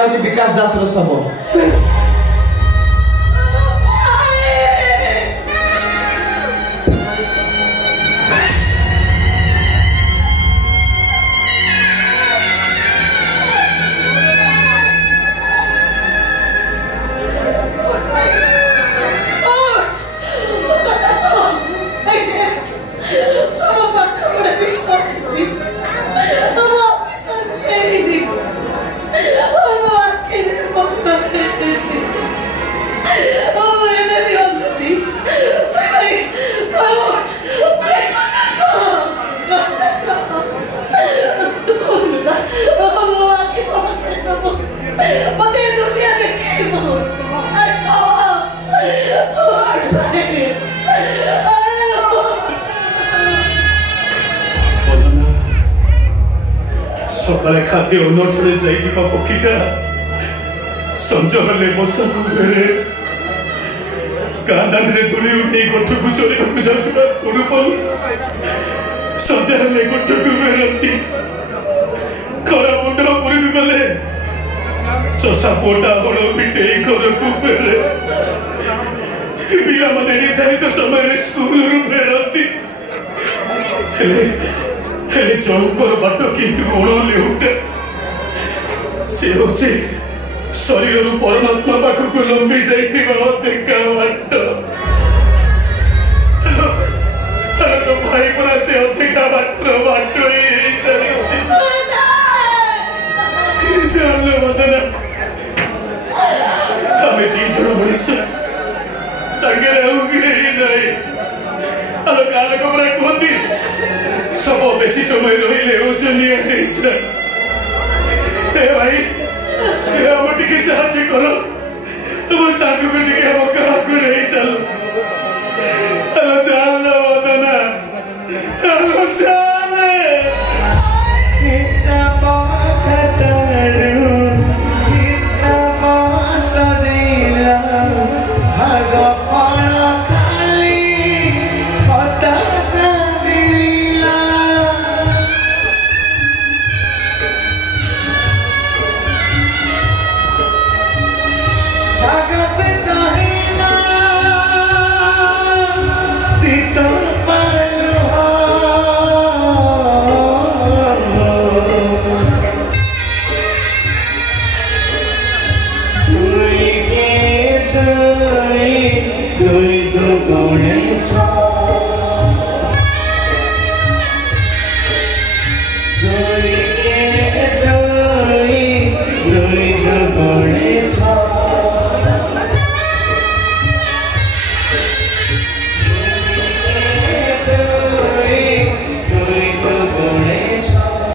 एटा होची विकास दास रो सब सकाले खाद्य नचले जाइथिबा पक्षीटा संज हेले मशा कुबेरे गांधांडे धूली उठे गोठकु चोरीबाकु जाउथबा कुडुपल संज हेले गोठकु बेरती खरा मुंड पुरकु गले चोसा पोटा हड़ पिटे घरकु बेरे पिला माने निर्धारित समय स्कूल रु फेरती हेले जौकर बाट किंतु ओणले उठे से होचे शरीर परमात्मा पाखक लंबी जाइथिबा देखा बाट हेलो हेलो तो भाई परा से देखा बाट ही सारी से मदना हमें दीजन मनुष्य संगे रहूगी नहीं हेलो काल कमरा कहती सब बेसी समय रहिले ओजनिया हेइछ ए भाई ए हम टिके साहाय्य करो तुम साथु को टिके हम कहा को नहीं चल हेलो चल ना वदना हेलो चल इसा बाकतरू इसा बासदिला भागा पाना खाली हताशा Doy, doy, doy, doy, doy,